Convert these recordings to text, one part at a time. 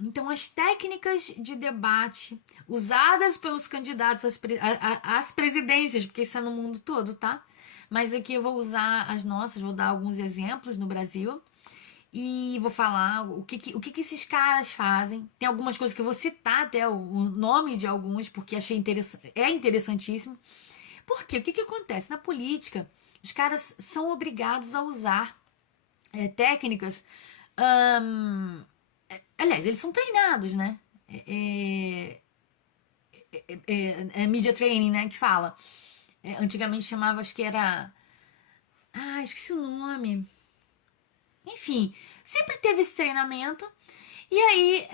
Então, as técnicas de debate usadas pelos candidatos às presidências, porque isso é no mundo todo, tá? Mas aqui eu vou usar as nossas, vou dar alguns exemplos no Brasil e vou falar o que esses caras fazem. Tem algumas coisas que eu vou citar até o nome de alguns, porque achei interessantíssimo. Por quê? O que acontece? Na política, os caras são obrigados a usar técnicas. Aliás, eles são treinados, né? Media training, né? Que fala. Antigamente chamava, acho que era. Ah, esqueci o nome. Enfim, sempre teve esse treinamento. E aí,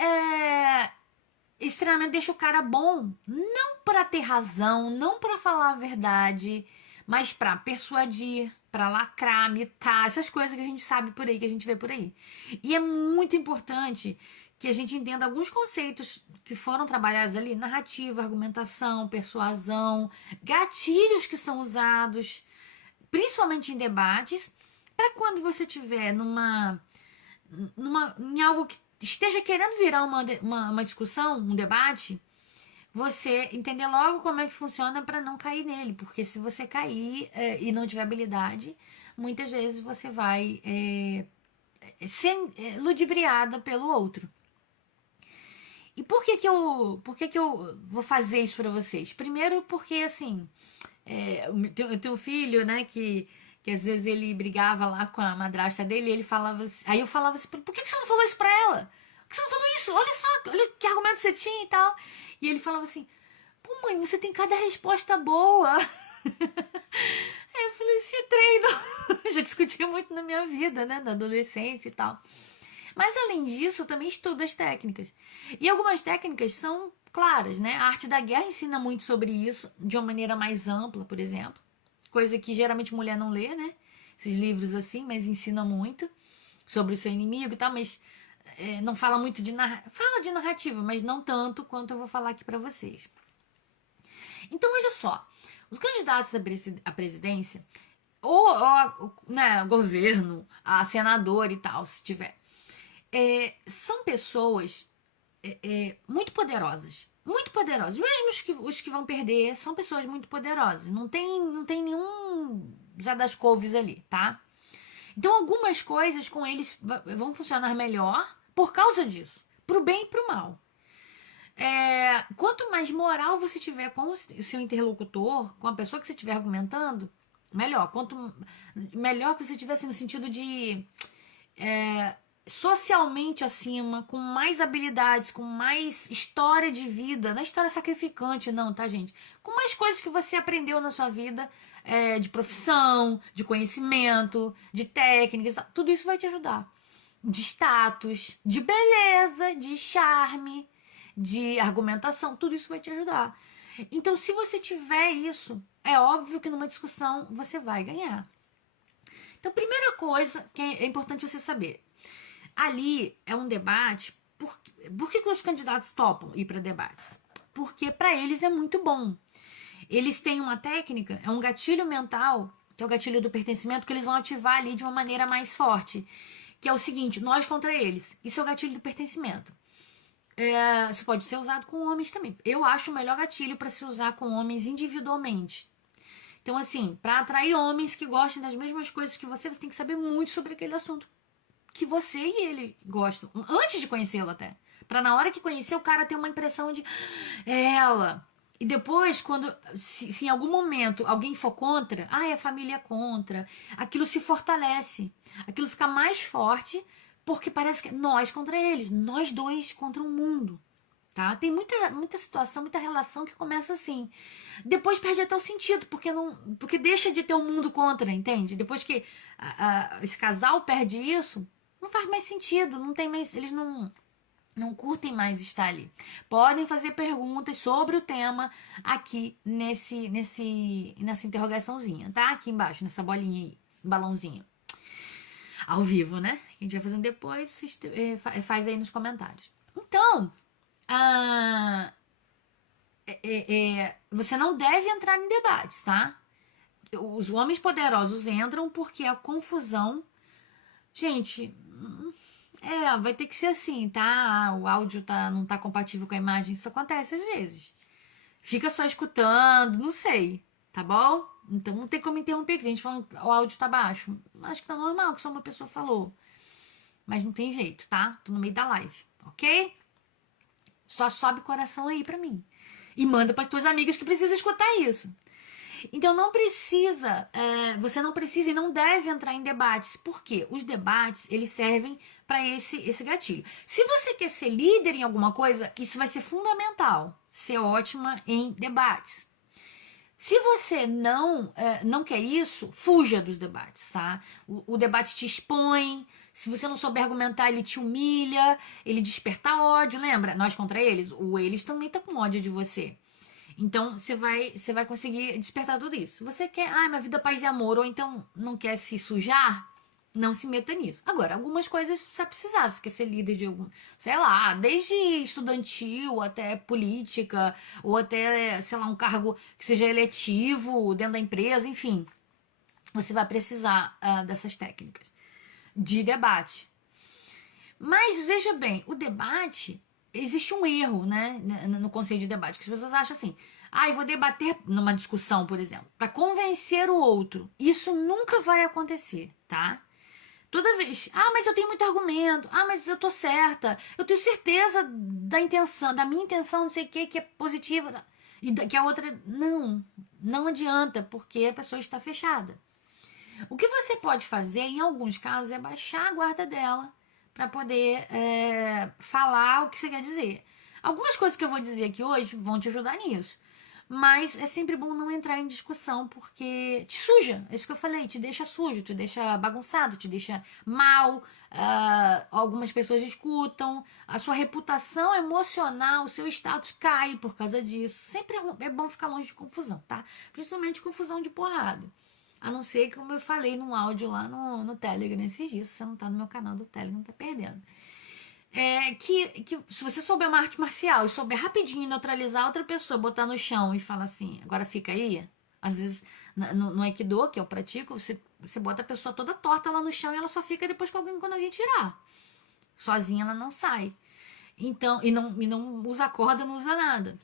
esse treinamento deixa o cara bom, não para ter razão, não para falar a verdade, mas para persuadir, para lacrar, mitar, essas coisas que a gente sabe por aí, que a gente vê por aí. E é muito importante que a gente entenda alguns conceitos que foram trabalhados ali: narrativa, argumentação, persuasão, gatilhos que são usados, principalmente em debates, para quando você tiver em algo que esteja querendo virar uma discussão, um debate, você entender logo como é que funciona para não cair nele. Porque se você cair e não tiver habilidade, muitas vezes você vai ser ludibriada pelo outro. E por que eu vou fazer isso para vocês? Primeiro porque, assim, eu tenho um filho, né, que às vezes ele brigava lá com a madrasta dele e ele falava assim, aí eu falava assim, por que você não falou isso pra ela? Por que você não falou isso? Olha só, olha que argumento você tinha e tal. E ele falava assim, pô mãe, você tem cada resposta boa. Aí eu falei, se treino. Já discuti muito na minha vida, né, na adolescência e tal. Mas além disso, eu também estudo as técnicas. E algumas técnicas são claras, né? A arte da guerra ensina muito sobre isso, de uma maneira mais ampla, por exemplo. Coisa que geralmente mulher não lê, né? Esses livros assim, mas ensina muito sobre o seu inimigo e tal, mas não fala muito de fala de narrativa, mas não tanto quanto eu vou falar aqui pra vocês. Então, olha só, os candidatos à presidência, ou né, governo, a senador e tal, se tiver, são pessoas muito poderosas. Muito poderosas. Mesmo os que vão perder são pessoas muito poderosas. Não tem nenhum Zé das Couves ali, tá? Então algumas coisas com eles vão funcionar melhor por causa disso. Pro bem e pro mal. Quanto mais moral você tiver com o seu interlocutor, com a pessoa que você estiver argumentando, melhor. Quanto melhor que você estiver assim, no sentido de socialmente acima, com mais habilidades, com mais história de vida, não é história sacrificante não, tá gente? Com mais coisas que você aprendeu na sua vida, de profissão, de conhecimento, de técnicas, tudo isso vai te ajudar. De status, de beleza, de charme, de argumentação, tudo isso vai te ajudar. Então, se você tiver isso, é óbvio que numa discussão você vai ganhar. Então, primeira coisa que é importante você saber, ali é um debate. Por que os candidatos topam ir para debates? Porque para eles é muito bom. Eles têm uma técnica, é um gatilho mental, que é o gatilho do pertencimento, que eles vão ativar ali de uma maneira mais forte. Que é o seguinte, nós contra eles. Isso é o gatilho do pertencimento. Isso pode ser usado com homens também. Eu acho o melhor gatilho para se usar com homens individualmente. Então, assim, para atrair homens que gostem das mesmas coisas que você tem que saber muito sobre aquele assunto que você e ele gostam, antes de conhecê-lo até. Pra na hora que conhecer, o cara ter uma impressão de ela. E depois, se em algum momento alguém for contra, a família é contra, aquilo se fortalece. Aquilo fica mais forte, porque parece que é nós contra eles, nós dois contra o mundo. Tá? Tem muita situação, muita relação que começa assim. Depois perde até o sentido, porque deixa de ter o mundo contra, entende? Depois que esse casal perde isso, não faz mais sentido, não tem mais, eles não curtem mais estar ali. Podem fazer perguntas sobre o tema aqui nessa interrogaçãozinha, tá? Aqui embaixo, nessa bolinha aí, balãozinho. Ao vivo, né? A gente vai fazendo depois, faz aí nos comentários. Então, você não deve entrar em debates, tá? Os homens poderosos entram porque a confusão, gente, vai ter que ser assim, tá? O áudio não tá compatível com a imagem. Isso acontece às vezes. Fica só escutando, não sei, tá bom? Então não tem como interromper aqui. A gente falando que o áudio tá baixo. Acho que tá normal, que só uma pessoa falou. Mas não tem jeito, tá? Tô no meio da live, ok? Só sobe coração aí pra mim. E manda para as tuas amigas que precisam escutar isso. Então não precisa, você não precisa e não deve entrar em debates. Por quê? Os debates, eles servem para esse gatilho. Se você quer ser líder em alguma coisa, isso vai ser fundamental. Ser ótima em debates. Se você não quer isso, fuja dos debates, tá? O debate te expõe. Se você não souber argumentar, ele te humilha, ele desperta ódio. Lembra? Nós contra eles? O eles também tá com ódio de você. Então, você vai conseguir despertar tudo isso. Se você quer, minha vida, paz e amor, ou então não quer se sujar, não se meta nisso. Agora, algumas coisas você vai precisar. Você quer ser líder de algum, sei lá, desde estudantil até política, ou até, sei lá, um cargo que seja eletivo dentro da empresa, enfim. Você vai precisar dessas técnicas de debate. Mas, veja bem, o debate... Existe um erro, né, no conceito de debate, que as pessoas acham assim, eu vou debater numa discussão, por exemplo, para convencer o outro. Isso nunca vai acontecer, tá? Toda vez, mas eu tenho muito argumento, mas eu tô certa, eu tenho certeza da minha intenção, não sei o que é positiva, e que a outra, não adianta, porque a pessoa está fechada. O que você pode fazer, em alguns casos, é baixar a guarda dela, para poder falar o que você quer dizer. Algumas coisas que eu vou dizer aqui hoje vão te ajudar nisso. Mas é sempre bom não entrar em discussão, porque te suja. É isso que eu falei, te deixa sujo, te deixa bagunçado, te deixa mal. Algumas pessoas escutam. A sua reputação emocional, o seu status cai por causa disso. Sempre é bom ficar longe de confusão, tá? Principalmente confusão de porrada. A não ser que, como eu falei num áudio lá no Telegram esses dias, se você não tá no meu canal do Telegram, tá perdendo. Que se você souber uma arte marcial e souber rapidinho neutralizar outra pessoa, botar no chão e falar assim, agora fica aí, às vezes no Aikido, que eu pratico, você bota a pessoa toda torta lá no chão e ela só fica depois quando alguém tirar. Sozinha ela não sai. Então, e não usa corda, não usa nada.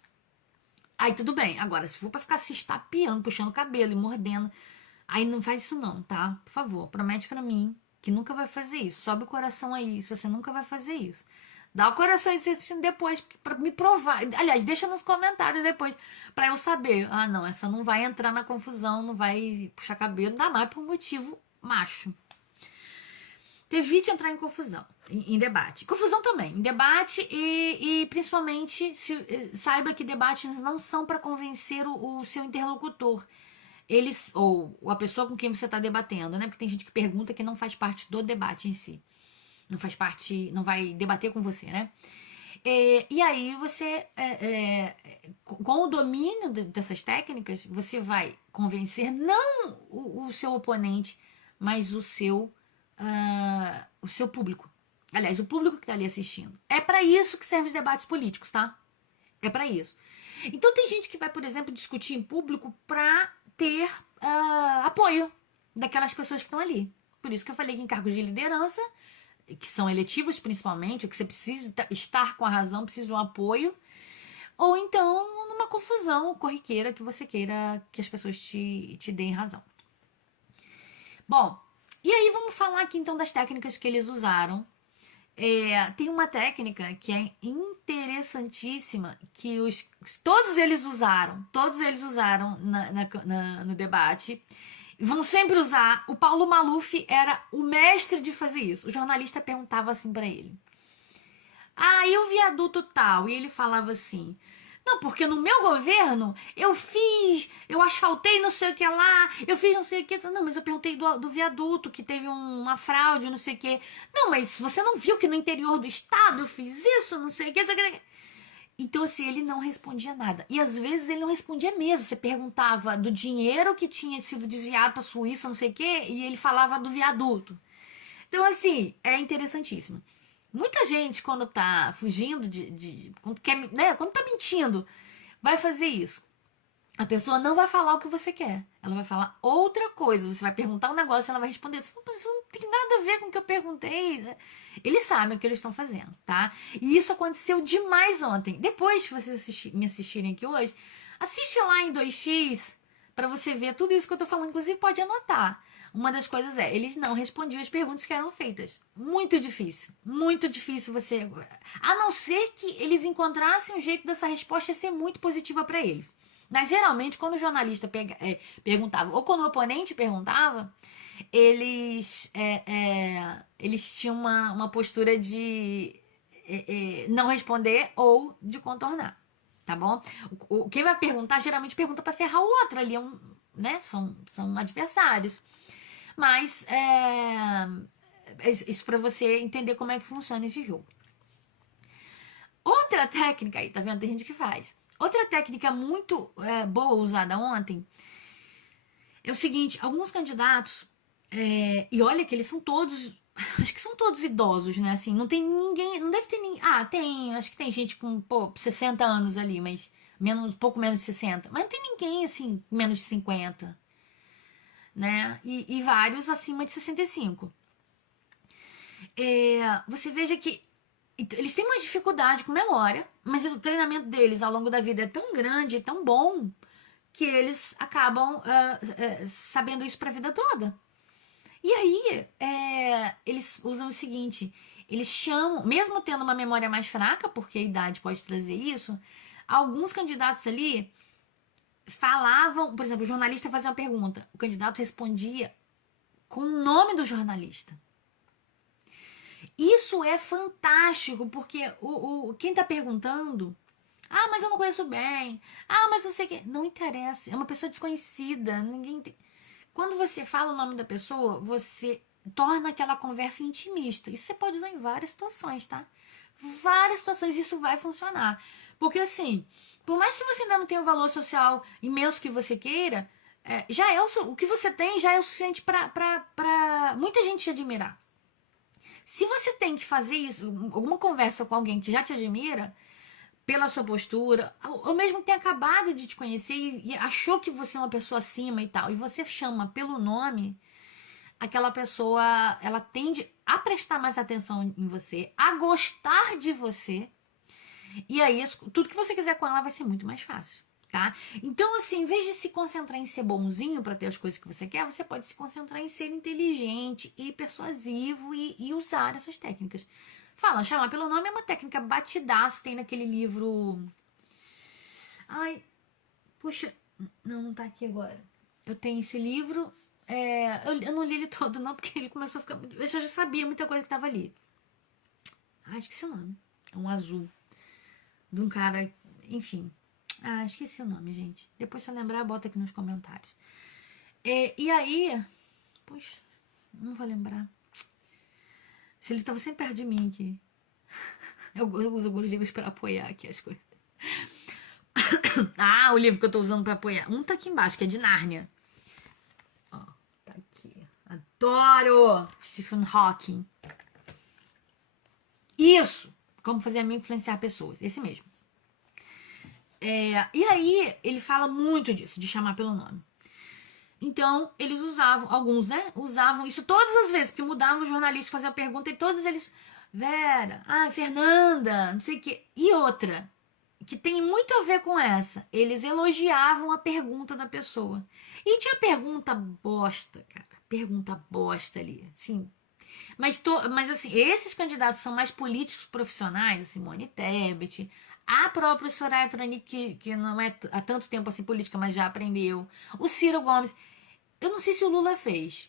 Aí tudo bem. Agora, se for pra ficar se estapeando, puxando o cabelo e mordendo, aí não faz isso não, tá? Por favor, promete pra mim que nunca vai fazer isso. Sobe o coração aí, se você nunca vai fazer isso. Dá o coração assistindo depois pra me provar. Aliás, deixa nos comentários depois pra eu saber. Não, essa não vai entrar na confusão, não vai puxar cabelo, ainda mais por um motivo macho. Evite entrar em confusão, em debate. Confusão também, em debate e principalmente saiba que debates não são para convencer o seu interlocutor. Ou a pessoa com quem você está debatendo, né? Porque tem gente que pergunta que não faz parte do debate em si. Não faz parte, não vai debater com você, né? E aí você, com o domínio dessas técnicas, você vai convencer não o seu oponente, mas o seu público. Aliás, o público que está ali assistindo. É para isso que servem os debates políticos, tá? É para isso. Então tem gente que vai, por exemplo, discutir em público para ter apoio daquelas pessoas que estão ali. Por isso que eu falei que em cargos de liderança, que são eletivos principalmente, ou que você precisa estar com a razão, precisa de um apoio, ou então numa confusão corriqueira que você queira que as pessoas te deem razão. Bom, e aí vamos falar aqui então das técnicas que eles usaram. Tem uma técnica que é interessantíssima, que todos eles usaram no debate, vão sempre usar. O Paulo Maluf era o mestre de fazer isso. O jornalista perguntava assim pra ele, e o viaduto tal? E ele falava assim, não, porque no meu governo eu asfaltei não sei o que lá, eu fiz não sei o que. Não, mas eu perguntei do viaduto, que teve uma fraude, não sei o que. Não, mas você não viu que no interior do estado eu fiz isso, não sei o que, não sei o que. Então, assim, ele não respondia nada. E às vezes ele não respondia mesmo. Você perguntava do dinheiro que tinha sido desviado para a Suíça, não sei o que, e ele falava do viaduto. Então, assim, é interessantíssimo. Muita gente, quando tá fugindo quando tá mentindo, vai fazer isso. A pessoa não vai falar o que você quer. Ela vai falar outra coisa. Você vai perguntar um negócio e ela vai responder. Isso não tem nada a ver com o que eu perguntei. Eles sabem o que eles estão fazendo, tá? E isso aconteceu demais ontem. Depois que vocês me assistirem aqui hoje, assiste lá em 2x para você ver tudo isso que eu tô falando. Inclusive, pode anotar. Uma das coisas é, eles não respondiam as perguntas que eram feitas. Muito difícil você... A não ser que eles encontrassem um jeito dessa resposta ser muito positiva para eles. Mas, geralmente, quando o jornalista perguntava, ou quando o oponente perguntava, eles tinham uma postura de não responder ou de contornar, tá bom? Quem vai perguntar, geralmente pergunta para ferrar o outro ali, né? São adversários. Mas, isso para você entender como é que funciona esse jogo. Outra técnica aí, tá vendo? Tem gente que faz. Outra técnica muito boa usada ontem é o seguinte: alguns candidatos, e olha que eles são todos, acho que são todos idosos, né? Assim, não tem ninguém, não deve ter ninguém. Ah, tem, acho que tem gente com 60 anos ali, mas pouco menos de 60. Mas não tem ninguém assim, menos de 50, né? E vários acima de 65. Você veja que eles têm uma dificuldade com memória, mas o treinamento deles ao longo da vida é tão grande, tão bom, que eles acabam sabendo isso para a vida toda. E aí, eles usam o seguinte: eles chamam, mesmo tendo uma memória mais fraca, porque a idade pode trazer isso, alguns candidatos ali falavam, por exemplo, o jornalista fazia uma pergunta, o candidato respondia com o nome do jornalista. Isso é fantástico, porque quem tá perguntando, mas eu não conheço bem, mas não sei o que, não interessa, é uma pessoa desconhecida, quando você fala o nome da pessoa, você torna aquela conversa intimista. Isso você pode usar em várias situações, tá? Várias situações isso vai funcionar. Porque assim, por mais que você ainda não tenha o valor social imenso que você queira, já é o que você tem já é o suficiente pra muita gente te admirar. Se você tem que fazer isso, alguma conversa com alguém que já te admira, pela sua postura, ou mesmo que tenha acabado de te conhecer e achou que você é uma pessoa acima e tal, e você chama pelo nome, aquela pessoa, ela tende a prestar mais atenção em você, a gostar de você, e aí tudo que você quiser com ela vai ser muito mais fácil. Tá? Então, assim, em vez de se concentrar em ser bonzinho para ter as coisas que você quer, você pode se concentrar em ser inteligente e persuasivo e usar essas técnicas. Chamar pelo nome é uma técnica batidaça, tem naquele livro... Ai, puxa, não tá aqui agora. Eu tenho esse livro, eu não li ele todo não, porque ele começou a ficar... Eu já sabia muita coisa que tava ali. Esqueci o nome. É um azul. De um cara, enfim... esqueci o nome, gente. Depois, se eu lembrar, bota aqui nos comentários. E aí... Puxa, não vou lembrar. Se ele estava sempre perto de mim aqui. Eu uso alguns livros para apoiar aqui as coisas. O livro que eu tô usando para apoiar. Um tá aqui embaixo, que é de Nárnia. Ó, tá aqui. Adoro! Stephen Hawking. Isso! Como fazer amigo influenciar pessoas. Esse mesmo. E aí, ele fala muito disso, de chamar pelo nome. Então, eles usavam, alguns, né? Usavam isso todas as vezes, porque mudavam os jornalistas, faziam a pergunta e todos eles... Vera, Fernanda, não sei o quê. E outra, que tem muito a ver com essa, eles elogiavam a pergunta da pessoa. E tinha pergunta bosta, cara. Pergunta bosta ali, assim... Mas assim, esses candidatos são mais políticos profissionais, a Simone Tebet... A própria Soraya Tronic, que não é há tanto tempo assim política, mas já aprendeu. O Ciro Gomes. Eu não sei se o Lula fez,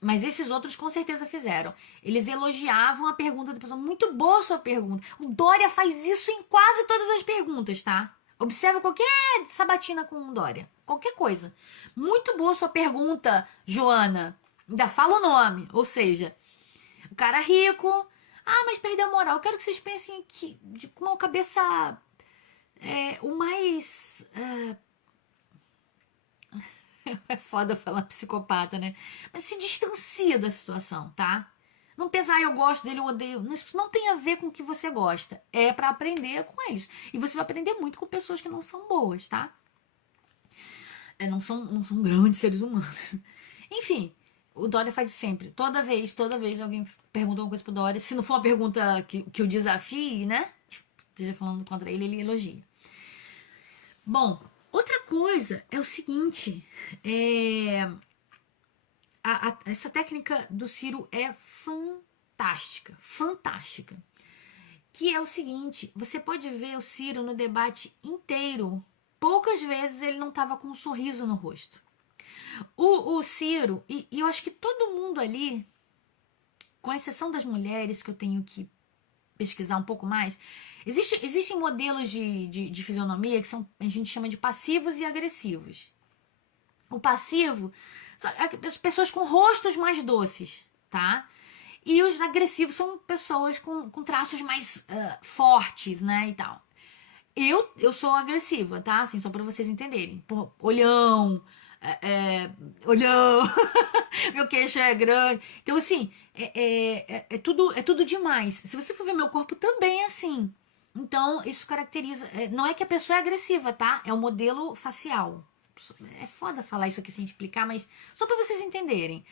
mas esses outros com certeza fizeram. Eles elogiavam a pergunta da pessoa. Muito boa a sua pergunta. O Dória faz isso em quase todas as perguntas, tá? Observa qualquer sabatina com o Dória. Qualquer coisa. Muito boa a sua pergunta, Joana. Ainda fala o nome. Ou seja, o cara rico... mas perdeu a moral. Eu quero que vocês pensem que com uma cabeça o mais... É foda falar psicopata, né? Mas se distancia da situação, tá? Não pensa, eu gosto dele, eu odeio. Isso não tem a ver com o que você gosta. É pra aprender com eles. E você vai aprender muito com pessoas que não são boas, tá? não são grandes seres humanos. Enfim, o Dória faz sempre. Toda vez alguém pergunta alguma coisa pro Dória. Se não for uma pergunta que o desafie, né? Esteja falando contra ele, ele elogia. Bom, outra coisa é o seguinte. Essa técnica do Ciro é fantástica. Fantástica. Que é o seguinte, você pode ver o Ciro no debate inteiro. Poucas vezes ele não estava com um sorriso no rosto. O Ciro, e eu acho que todo mundo ali, com exceção das mulheres, que eu tenho que pesquisar um pouco mais, existem modelos de fisionomia que a gente chama de passivos e agressivos. O passivo são pessoas com rostos mais doces, tá? E os agressivos são pessoas com traços mais fortes, né, e tal. Eu sou agressiva, tá? Assim, só pra vocês entenderem. Porra, olhão, olhão, meu queixo é grande. Então, assim, é tudo demais. Se você for ver meu corpo, também é assim. Então, isso caracteriza... não é que a pessoa é agressiva, tá? É o modelo facial. É foda falar isso aqui sem explicar, mas só pra vocês entenderem.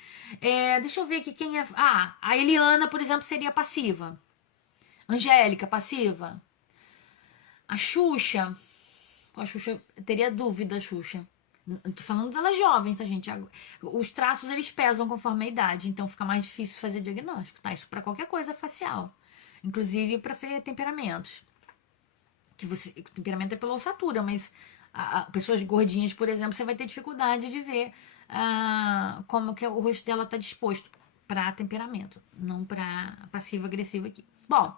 Deixa eu ver aqui quem é... a Eliana, por exemplo, seria passiva. Angélica, passiva. A Xuxa teria dúvida, Xuxa. Tô falando delas jovens, tá, gente? Os traços, eles pesam conforme a idade, então fica mais difícil fazer diagnóstico, tá? Isso pra qualquer coisa facial. Inclusive pra temperamentos. Temperamento é pela ossatura, mas pessoas gordinhas, por exemplo, você vai ter dificuldade de ver como que o rosto dela tá disposto pra temperamento, não pra passivo-agressivo aqui. Bom,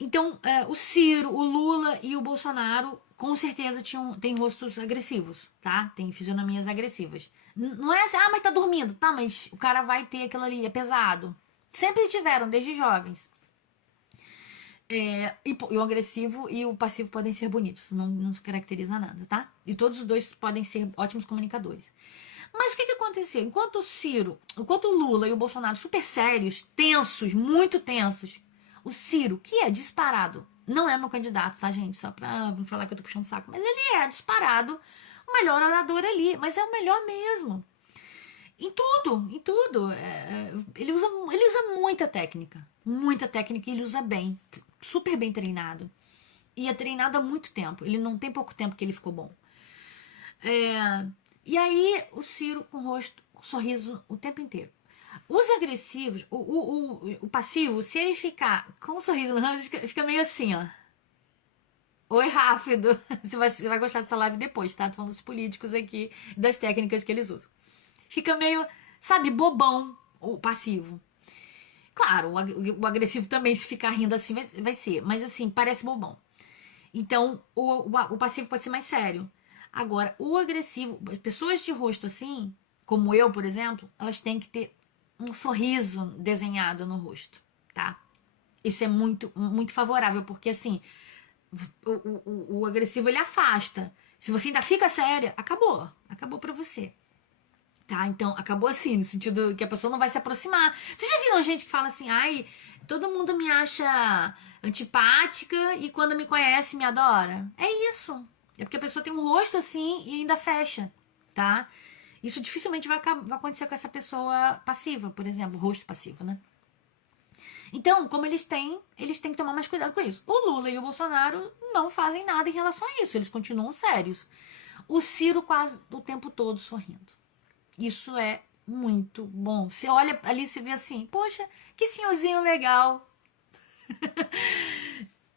então, o Ciro, o Lula e o Bolsonaro com certeza têm rostos agressivos, tá? Tem fisionomias agressivas. Não é assim, mas tá dormindo. Tá, mas o cara vai ter aquilo ali, é pesado. Sempre tiveram, desde jovens. E o agressivo e o passivo podem ser bonitos, não se caracteriza nada, tá? E todos os dois podem ser ótimos comunicadores. Mas o que aconteceu? Enquanto o Lula e o Bolsonaro super sérios, tensos, muito tensos, o Ciro, que é disparado, não é meu candidato, tá, gente? Só pra não falar que eu tô puxando saco, mas ele é disparado o melhor orador ali, mas é o melhor mesmo. Em tudo. Ele usa muita técnica, e ele usa bem, super bem treinado. E é treinado há muito tempo, ele não tem pouco tempo que ele ficou bom. E aí o Ciro com o rosto, com sorriso o tempo inteiro. Os agressivos, o passivo, se ele ficar com um sorriso no rosto, fica meio assim, ó. Oi, rápido. Você vai gostar dessa live depois, tá? Tô falando dos políticos aqui, das técnicas que eles usam. Fica meio, sabe, bobão o passivo. Claro, o agressivo também, se ficar rindo assim, vai ser. Mas assim, parece bobão. Então, o passivo pode ser mais sério. Agora, o agressivo, pessoas de rosto assim, como eu, por exemplo, elas têm que ter um sorriso desenhado no rosto, tá? Isso é muito, muito favorável, porque assim, o agressivo ele afasta. Se você ainda fica séria, acabou pra você. Tá? Então, acabou assim, no sentido que a pessoa não vai se aproximar. Vocês já viram gente que fala assim, ai, todo mundo me acha antipática e quando me conhece me adora? É isso. É porque a pessoa tem um rosto assim e ainda fecha, tá? Isso dificilmente vai acontecer com essa pessoa passiva, por exemplo, rosto passivo, né? Então, como eles têm que tomar mais cuidado com isso. O Lula e o Bolsonaro não fazem nada em relação a isso, eles continuam sérios. O Ciro quase o tempo todo sorrindo. Isso é muito bom. Você olha ali e vê assim, poxa, que senhorzinho legal.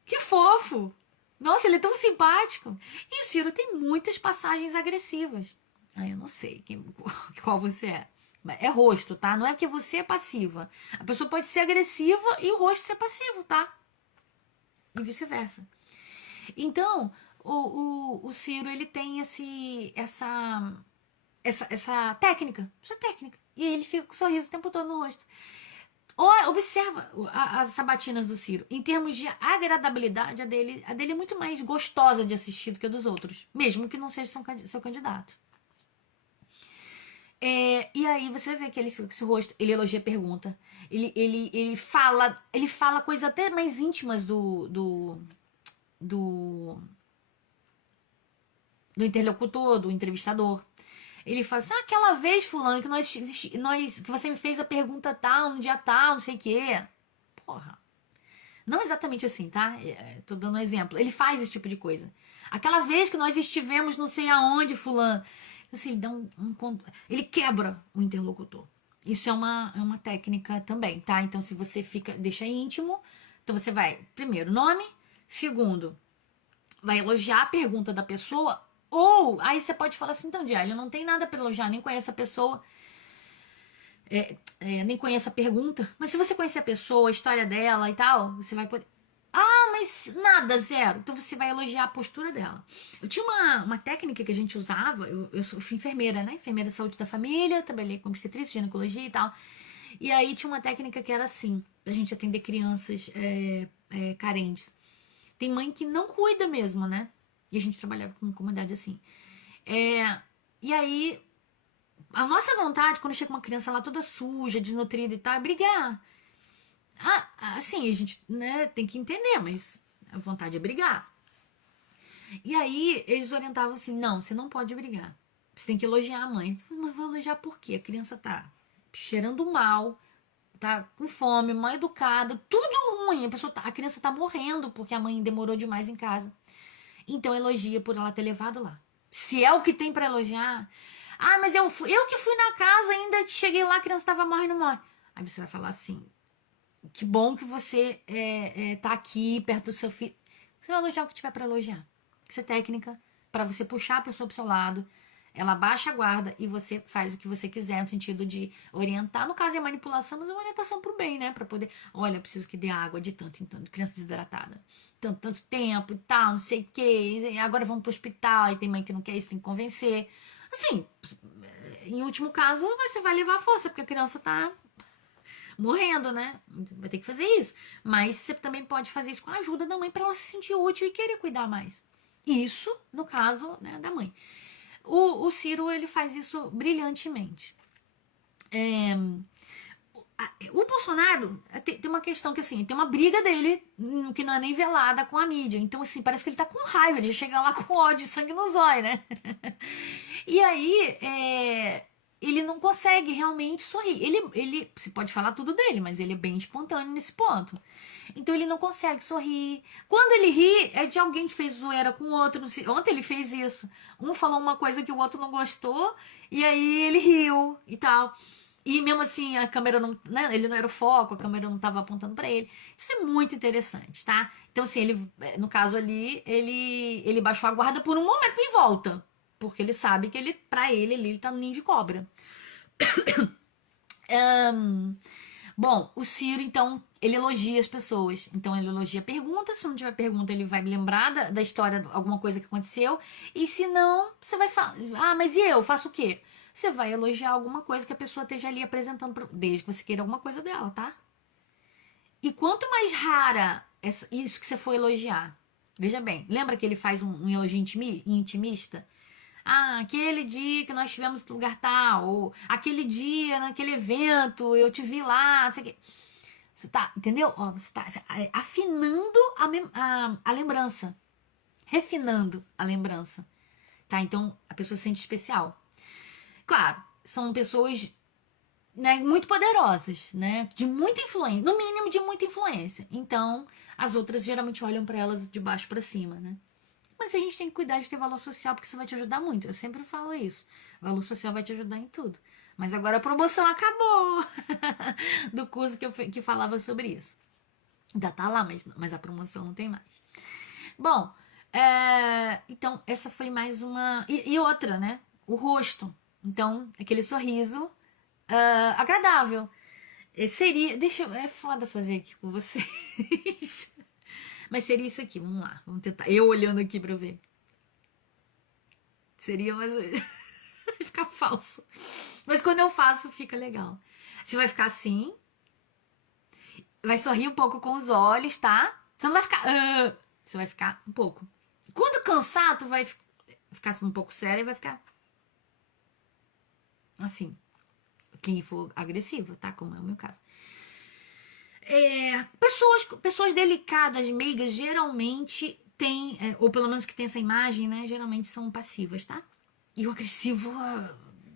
Que fofo. Nossa, ele é tão simpático. E o Ciro tem muitas passagens agressivas. Eu não sei qual você é. É rosto, tá? Não é que você é passiva. A pessoa pode ser agressiva e o rosto ser passivo, tá? E vice-versa. Então, o Ciro, ele tem essa técnica. Essa técnica. E ele fica com um sorriso o tempo todo no rosto. Observa as sabatinas do Ciro. Em termos de agradabilidade, a dele é muito mais gostosa de assistir do que a dos outros. Mesmo que não seja seu candidato. E aí você vai ver que ele fica com esse rosto, ele elogia a pergunta. Ele fala coisas até mais íntimas do do interlocutor, do entrevistador. Ele fala assim, aquela vez, fulano, que você me fez a pergunta tal, no dia tal, não sei o quê. Porra. Não exatamente assim, tá? Tô dando um exemplo. Ele faz esse tipo de coisa. Aquela vez que nós estivemos não sei aonde, fulano. Assim, ele dá ele quebra o interlocutor. Isso é uma técnica também, tá? Então, se você deixa íntimo, então você vai, primeiro, nome. Segundo, vai elogiar a pergunta da pessoa. Ou, aí você pode falar assim, então, Diário, não tem nada pra elogiar, nem conheço a pessoa. Nem conheço a pergunta. Mas se você conhecer a pessoa, a história dela e tal, você vai poder... Ah, mas nada, zero. Então você vai elogiar a postura dela. Eu tinha uma técnica que a gente usava. Eu fui enfermeira, né? Enfermeira de saúde da família. Trabalhei como obstetrícia, ginecologia e tal. E aí tinha uma técnica que era assim. A gente atender crianças carentes. Tem mãe que não cuida mesmo, né? E a gente trabalhava com comunidade assim. E aí, a nossa vontade, quando chega uma criança lá toda suja, desnutrida e tal, é brigar. Assim, a gente, né, tem que entender, mas a vontade é brigar. E aí, eles orientavam assim, não, você não pode brigar. Você tem que elogiar a mãe. Mas vou elogiar por quê? A criança tá cheirando mal, tá com fome, mal educada, tudo ruim. A criança tá morrendo porque a mãe demorou demais em casa. Então, elogia por ela ter levado lá. Se é o que tem pra elogiar... mas eu que fui na casa ainda, que cheguei lá, a criança tava morrendo. Aí você vai falar assim... Que bom que você tá aqui perto do seu filho. Você vai elogiar o que tiver pra elogiar. Isso é técnica pra você puxar a pessoa pro seu lado. Ela baixa a guarda e você faz o que você quiser, no sentido de orientar. No caso é manipulação, mas é uma orientação pro bem, né? Pra poder, olha, eu preciso que dê água de tanto em tanto, criança desidratada. Tanto tempo e tal, não sei o que. Agora vamos pro hospital, aí tem mãe que não quer isso, tem que convencer. Assim, em último caso, você vai levar a força, porque a criança tá morrendo, né? Vai ter que fazer isso. Mas você também pode fazer isso com a ajuda da mãe para ela se sentir útil e querer cuidar mais. Isso, no caso, né, da mãe. O Ciro, ele faz isso brilhantemente. O Bolsonaro tem uma questão que, assim, tem uma briga dele que não é nem velada com a mídia. Então, assim, parece que ele tá com raiva, ele já chega lá com ódio, sangue no zóio, né? E aí, ele não consegue realmente sorrir. Ele se pode falar tudo dele, mas ele é bem espontâneo nesse ponto. Então ele não consegue sorrir. Quando ele ri, é de alguém que fez zoeira com o outro. Ontem ele fez isso. Um falou uma coisa que o outro não gostou, e aí ele riu e tal. E mesmo assim, a câmera não, né, ele não era o foco, a câmera não estava apontando para ele. Isso é muito interessante, tá? Então, assim, ele, no caso ali, ele baixou a guarda por um momento e volta. Porque ele sabe que pra ele tá no ninho de cobra. Bom, o Ciro, então, ele elogia as pessoas. Então, ele elogia perguntas. Se não tiver pergunta, ele vai me lembrar da história, alguma coisa que aconteceu. E se não, você vai falar, mas e eu? Faço o quê? Você vai elogiar alguma coisa que a pessoa esteja ali apresentando, desde que você queira alguma coisa dela, tá? E quanto mais rara isso que você for elogiar, veja bem, lembra que ele faz um elogio intimista? Aquele dia que nós estivemos no lugar tal, ou aquele dia, naquele evento, eu te vi lá, não sei o quê. Você tá, entendeu? Você tá afinando a lembrança, refinando a lembrança, tá? Então, a pessoa se sente especial. Claro, são pessoas, né, muito poderosas, né? De muita influência, no mínimo de muita influência. Então, as outras geralmente olham para elas de baixo para cima, né? Mas a gente tem que cuidar de ter valor social, porque isso vai te ajudar muito. Eu sempre falo isso. Valor social vai te ajudar em tudo. Mas agora a promoção acabou do curso que falava sobre isso. Ainda tá lá, mas a promoção não tem mais. Bom, então essa foi mais uma... E outra, né? O rosto. Então, aquele sorriso agradável. Seria... É foda fazer aqui com vocês. Mas seria isso aqui, vamos lá. Vamos tentar. Eu olhando aqui pra eu ver. Seria mais... Vai ficar falso. Mas quando eu faço, fica legal. Você vai ficar assim. Vai sorrir um pouco com os olhos, tá? Você não vai ficar... Você vai ficar um pouco. Quando cansar, tu vai ficar um pouco sério e vai ficar... Assim. Quem for agressivo, tá? Como é o meu caso. Pessoas delicadas, meigas, geralmente tem, ou pelo menos que tem essa imagem, né, geralmente são passivas, tá? E o agressivo,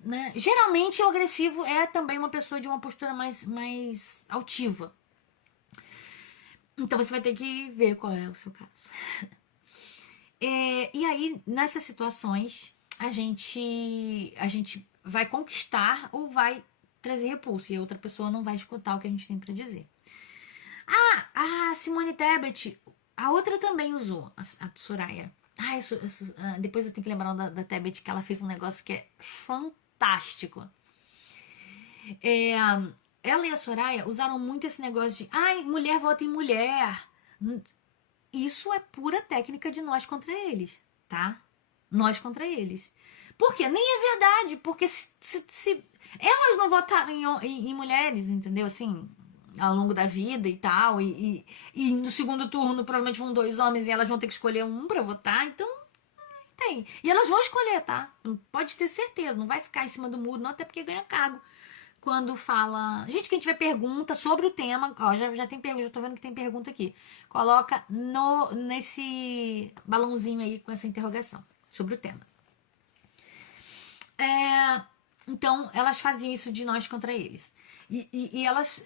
né, geralmente o agressivo é também uma pessoa de uma postura mais altiva. Então você vai ter que ver qual é o seu caso. E aí, nessas situações, a gente vai conquistar ou vai trazer repulso. E a outra pessoa não vai escutar o que a gente tem pra dizer. A Simone Tebet, a outra também usou, a Soraya. Depois eu tenho que lembrar da Tebet, que ela fez um negócio que é fantástico. Ela e a Soraya usaram muito esse negócio de mulher vota em mulher. Isso é pura técnica de nós contra eles, tá? Nós contra eles. Por quê? Nem é verdade, porque se elas não votaram em mulheres, entendeu? Assim, ao longo da vida e tal, e no segundo turno provavelmente vão 2 homens e elas vão ter que escolher um pra votar, então tem. E elas vão escolher, tá? Pode ter certeza, não vai ficar em cima do muro, não, até porque ganha cargo. Quando fala... Gente, quem tiver pergunta sobre o tema... Ó, já tem pergunta, já tô vendo que tem pergunta aqui. Coloca nesse balãozinho aí com essa interrogação sobre o tema. Então, elas faziam isso de nós contra eles. E elas...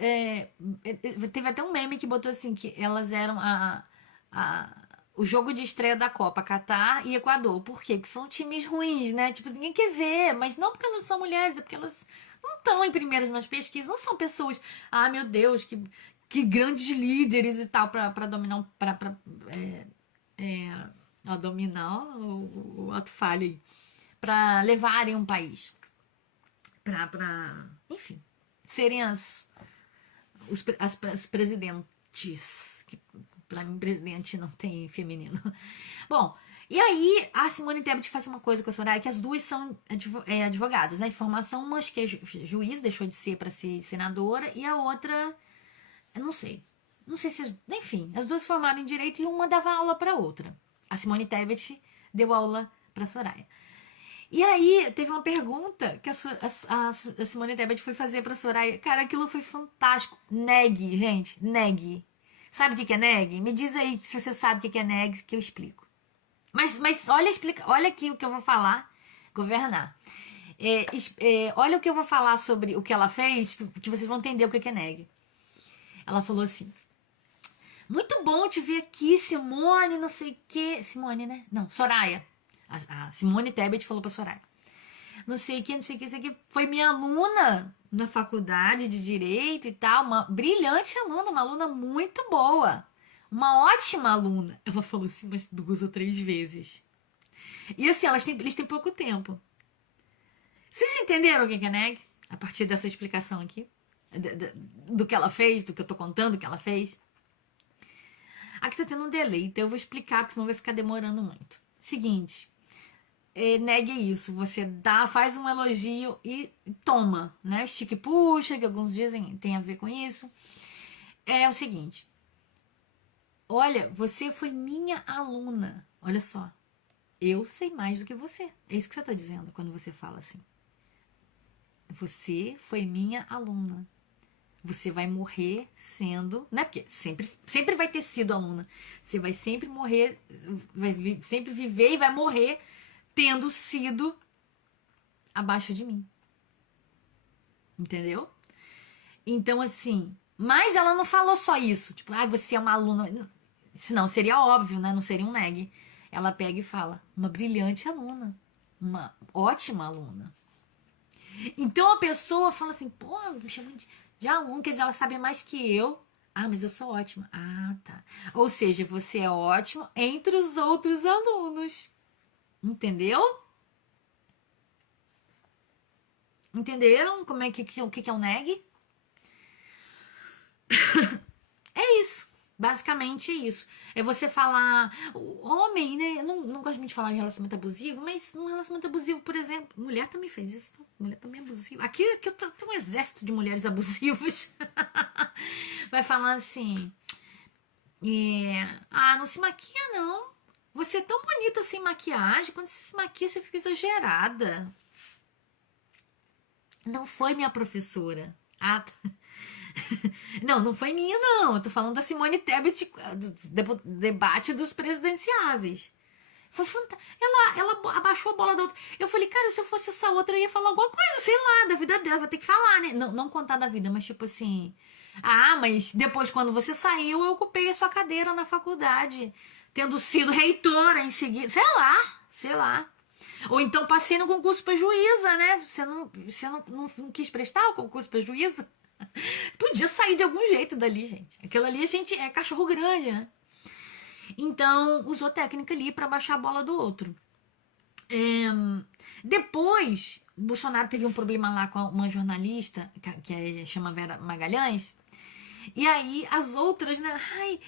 teve até um meme que botou assim, que elas eram o jogo de estreia da Copa, Catar e Equador. Por quê? Porque são times ruins, né? Tipo, ninguém quer ver, mas não porque elas são mulheres, é porque elas não estão em primeiras nas pesquisas, não são pessoas, meu Deus, que grandes líderes e tal, pra dominar, dominar o ato falho aí, pra levarem um país, enfim, serem as presidentes, que pra mim presidente não tem feminino. Bom, e aí a Simone Tebet faz uma coisa com a Soraya, que as duas são advogadas, né, de formação. Uma acho que é juiz, deixou de ser para ser senadora, e a outra, eu não sei se, enfim, as duas formaram em direito e uma dava aula para outra. A Simone Tebet deu aula para Soraya. E aí teve uma pergunta que a Simone Tebet foi fazer para Soraya. Cara, aquilo foi fantástico. Negue, gente, negue. Sabe o que é negue? Me diz aí se você sabe o que é negue, que eu explico. Mas olha aqui o que eu vou falar. Governar. Olha o que eu vou falar sobre o que ela fez, que vocês vão entender o que é negue. Ela falou assim: muito bom te ver aqui, Simone, não sei o que. Simone, né? Não, Soraya. A Simone Tebet falou pra Soraya: não sei o que, isso aqui. Foi minha aluna na faculdade de Direito e tal. Uma brilhante aluna, uma aluna muito boa. Uma ótima aluna. Ela falou assim umas 2 ou 3 vezes. E assim, eles têm pouco tempo. Vocês entenderam o que é neg? A partir dessa explicação aqui? Do que ela fez, do que eu tô contando que ela fez? Aqui tá tendo um delay, então eu vou explicar, porque senão vai ficar demorando muito. Seguinte, neg é isso. Você faz um elogio e toma, né? Estica e puxa, que alguns dizem tem a ver com isso. É o seguinte: olha, você foi minha aluna. Olha só. Eu sei mais do que você. É isso que você está dizendo quando você fala assim. Você foi minha aluna. Você vai morrer sendo... Né? Porque sempre vai ter sido aluna. Você vai sempre morrer... Vai sempre viver e vai morrer tendo sido abaixo de mim. Entendeu? Então, assim... Mas ela não falou só isso. Tipo, você é uma aluna... Senão seria óbvio, né? Não seria um neg. Ela pega e fala: uma brilhante aluna. Uma ótima aluna. Então a pessoa fala assim: pô, me chama de aluna. Quer dizer, ela sabe mais que eu. Mas eu sou ótima. Tá. Ou seja, você é ótimo entre os outros alunos. Entendeu? Entenderam como o que é um neg? É isso. Basicamente é isso. É você falar... O homem, né? Eu não gosto muito de falar em relacionamento abusivo, mas num relacionamento abusivo, por exemplo... Mulher também fez isso, tá? Mulher também é abusiva. Aqui eu tenho um exército de mulheres abusivas. Vai falar assim... não se maquia, não. Você é tão bonita sem maquiagem. Quando você se maquia, você fica exagerada. Não foi minha professora. Não, não foi minha, não. Eu tô falando da Simone Tebet, do debate dos presidenciáveis. Foi fantástico. Ela abaixou a bola da outra. Eu falei, cara, se eu fosse essa outra, eu ia falar alguma coisa, sei lá, da vida dela. Vou ter que falar, né? Não, não contar da vida, mas tipo assim. Ah, mas depois, quando você saiu, eu ocupei a sua cadeira na faculdade. Tendo sido reitora em seguida. Sei lá, sei lá. Ou então passei no concurso pra juíza, né? Você não quis prestar o concurso pra juíza? Podia sair de algum jeito dali, gente. Aquilo ali a gente é cachorro grande, né? Então, usou técnica ali pra baixar a bola do outro. Depois, o Bolsonaro teve um problema lá com uma jornalista, chama Vera Magalhães. E aí, as outras, né? Ai,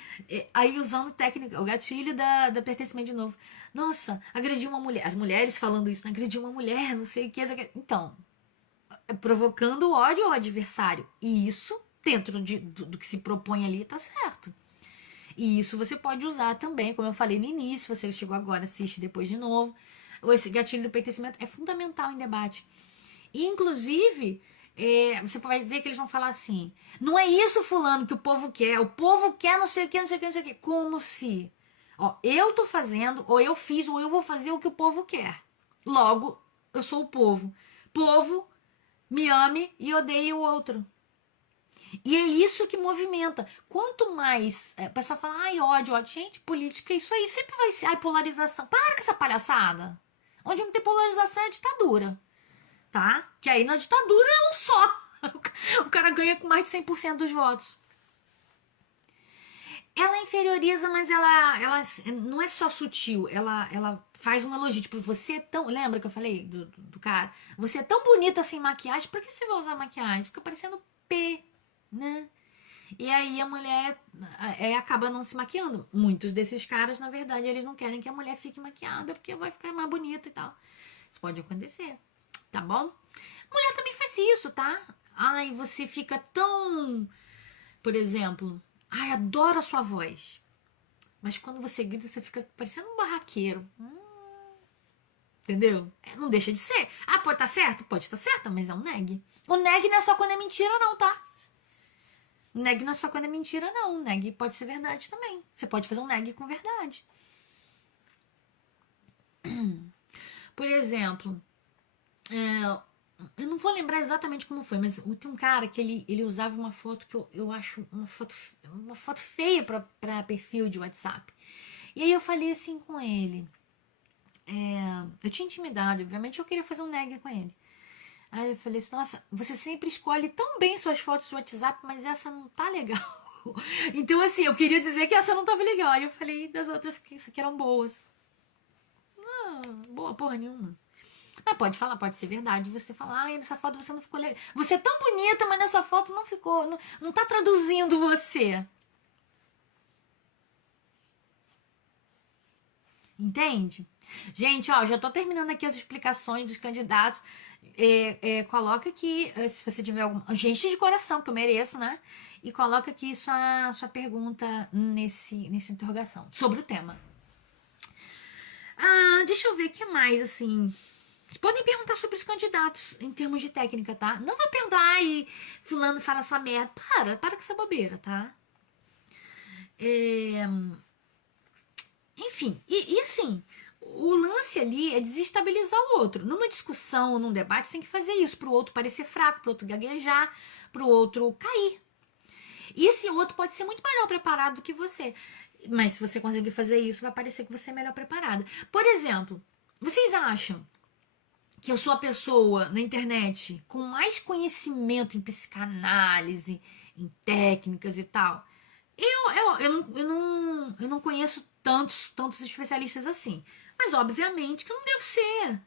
aí usando técnica, o gatilho da pertencimento de novo. Nossa, agrediu uma mulher. As mulheres falando isso, né? Agrediu uma mulher, não sei o que. Então, provocando ódio ao adversário. E isso, dentro do que se propõe ali, tá certo. E isso você pode usar também, como eu falei no início, você chegou agora, assiste depois de novo. Esse gatilho do pertencimento é fundamental em debate. E, inclusive, você vai ver que eles vão falar assim, não é isso, fulano, que o povo quer não sei o que, não sei o que, não sei o que. Como se, ó, eu tô fazendo, ou eu fiz, ou eu vou fazer o que o povo quer. Logo, eu sou o povo. Povo, me ame e odeie o outro. E é isso que movimenta. Quanto mais a pessoa fala, ai, ódio, ódio. Gente, política, isso aí sempre vai ser. Ai, polarização. Para com essa palhaçada. Onde não tem polarização é ditadura. Tá? Que aí na ditadura é um só. O cara ganha com mais de 100% dos votos. Ela inferioriza, mas ela não é só sutil. Ela faz um elogio. Tipo, você é tão. Lembra que eu falei do cara? Você é tão bonita sem maquiagem. Pra que você vai usar maquiagem? Fica parecendo P. Né? E aí a mulher acaba não se maquiando. Muitos desses caras, na verdade, eles não querem que a mulher fique maquiada porque vai ficar mais bonita e tal. Isso pode acontecer, tá bom? Mulher também faz isso, tá? Ai, você fica tão... Por exemplo, ai, adoro a sua voz. Mas quando você grita, você fica parecendo um barraqueiro. Entendeu? Não deixa de ser. Ah, pode estar certo? Pode estar certa, mas é um neg. O neg não é só quando é mentira, não, tá? Neg não é só quando é mentira, não. Neg pode ser verdade também. Você pode fazer um neg com verdade. Por exemplo, eu não vou lembrar exatamente como foi, mas tem um cara que ele usava uma foto que eu acho uma foto feia pra perfil de WhatsApp. E aí eu falei assim com ele. Eu tinha intimidade, obviamente eu queria fazer um neg com ele. Aí eu falei assim, nossa, você sempre escolhe tão bem suas fotos do WhatsApp, mas essa não tá legal. Então, assim, eu queria dizer que essa não tava legal. Aí eu falei das outras que eram boas. Boa porra nenhuma. Mas pode falar, pode ser verdade. Você falar, ai, nessa foto você não ficou legal. Você é tão bonita, mas nessa foto não ficou. Não tá traduzindo você. Entende? Gente, ó, já tô terminando aqui as explicações dos candidatos. Coloca aqui, se você tiver alguma. Gente de coração, que eu mereço, né? E coloca aqui sua pergunta nessa interrogação sobre o tema. Deixa eu ver o que mais, assim. Vocês podem perguntar sobre os candidatos em termos de técnica, tá? Não vai perguntar, ai, fulano fala sua merda. Para com essa bobeira, tá? Enfim, e assim, o lance ali é desestabilizar o outro. Numa discussão, num debate, você tem que fazer isso, pro outro parecer fraco, pro outro gaguejar, pro outro cair. E esse outro pode ser muito melhor preparado do que você. Mas se você conseguir fazer isso, vai parecer que você é melhor preparada. Por exemplo, vocês acham que eu sou a pessoa na internet com mais conhecimento em psicanálise, em técnicas e tal? Eu não conheço tantos especialistas assim. Mas, obviamente, que eu não devo ser.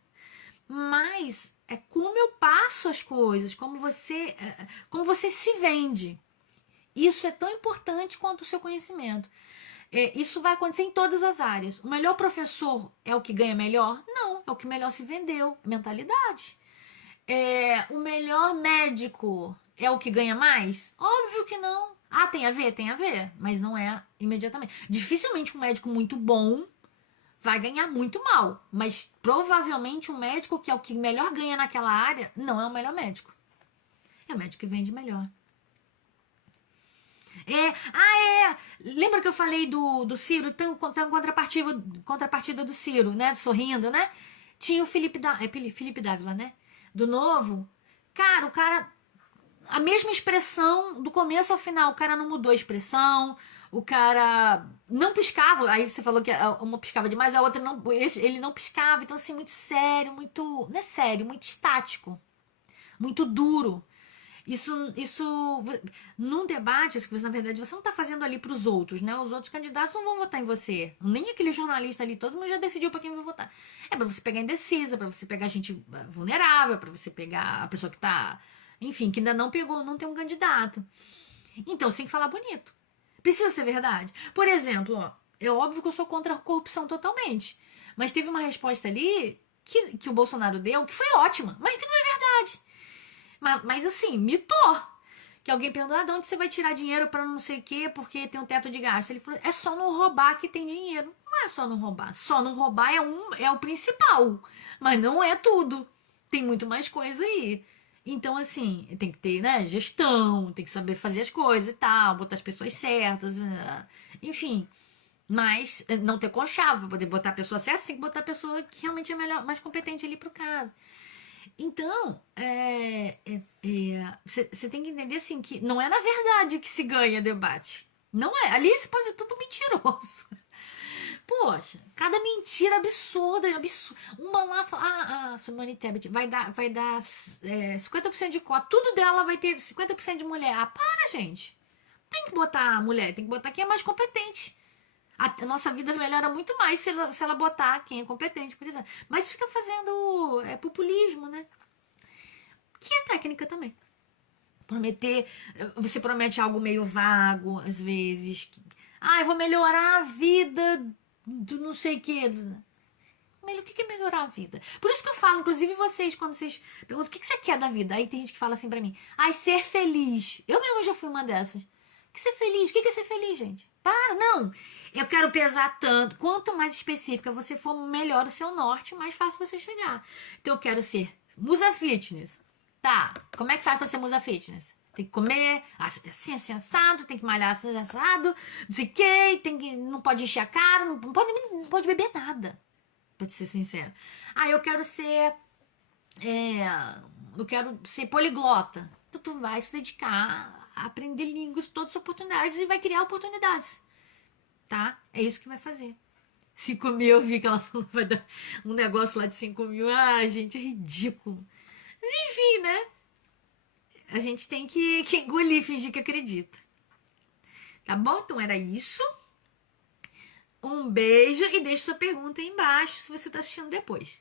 Mas é como eu passo as coisas, como você se vende. Isso é tão importante quanto o seu conhecimento. Isso vai acontecer em todas as áreas. O melhor professor é o que ganha melhor? Não, é o que melhor se vendeu. Mentalidade. O melhor médico é o que ganha mais? Óbvio que não. Tem a ver? Tem a ver. Mas não é imediatamente. Dificilmente um médico muito bom vai ganhar muito mal. Mas provavelmente um médico que é o que melhor ganha naquela área não é o melhor médico. É o médico que vende melhor. Lembra que eu falei do Ciro? Tem contrapartida do Ciro, né? Sorrindo, né? Tinha o Felipe Dávila, né? Do Novo. Cara, o cara... A mesma expressão do começo ao final. O cara não mudou a expressão. O cara não piscava. Aí você falou que uma piscava demais, a outra não. Ele não piscava. Então, assim, muito sério, muito... Não é sério, muito estático. Muito duro. Isso, num debate, na verdade, você não está fazendo ali para os outros, né? Os outros candidatos não vão votar em você. Nem aquele jornalista ali, todo mundo já decidiu para quem vai votar. É para você pegar indecisa, para você pegar gente vulnerável, para você pegar a pessoa que tá, enfim, que ainda não pegou, não tem um candidato. Então você tem que falar bonito. Precisa ser verdade. Por exemplo, ó, é óbvio que eu sou contra a corrupção totalmente. Mas teve uma resposta ali que o Bolsonaro deu que foi ótima, mas que não é verdade. Mas assim, mitou. Que alguém perguntou, de onde você vai tirar dinheiro para não sei o quê, porque tem um teto de gasto. Ele falou, é só não roubar que tem dinheiro. Não é só não roubar. Só não roubar é o principal. Mas não é tudo. Tem muito mais coisa aí. Então, assim, tem que ter, né, gestão, tem que saber fazer as coisas e tal, botar as pessoas certas, enfim. Mas não ter conchavo para poder botar a pessoa certa, você tem que botar a pessoa que realmente é melhor, mais competente ali pro caso. Então, você tem que entender assim que não é na verdade que se ganha debate. Não é. Ali você pode ver tudo mentiroso. Poxa, cada mentira absurda, Uma lá fala, a Simone Tebet vai dar 50% de cota. Tudo dela vai ter 50% de mulher. Ah, para, gente. Tem que botar a mulher, tem que botar quem é mais competente. A nossa vida melhora muito mais se ela botar quem é competente, por exemplo. Mas fica fazendo populismo, né? Que é técnica também. Você promete algo meio vago, às vezes. Eu vou melhorar a vida do não sei o quê. O que é melhorar a vida? Por isso que eu falo, inclusive vocês, quando vocês perguntam o que você quer da vida, aí tem gente que fala assim pra mim, ser feliz. Eu mesma já fui uma dessas. Que ser feliz? O que é ser feliz, gente? Para, não. Eu quero pesar tanto. Quanto mais específica você for, melhor o seu norte, mais fácil você chegar. Então eu quero ser musa fitness. Tá, como é que faz pra ser musa fitness? Tem que comer assim assado, tem que malhar assim assado, não sei o que, não pode encher a cara, não pode beber nada. Pra ser sincero. Eu quero ser... eu quero ser poliglota. Então tu vai se dedicar a aprender línguas, todas as oportunidades e vai criar oportunidades. Tá? É isso que vai fazer. 5 mil, eu vi que ela falou, vai dar um negócio lá de 5 mil. Gente, é ridículo. Mas enfim, né? A gente tem que engolir, fingir que acredita. Tá bom? Então era isso. Um beijo e deixe sua pergunta aí embaixo se você tá assistindo depois.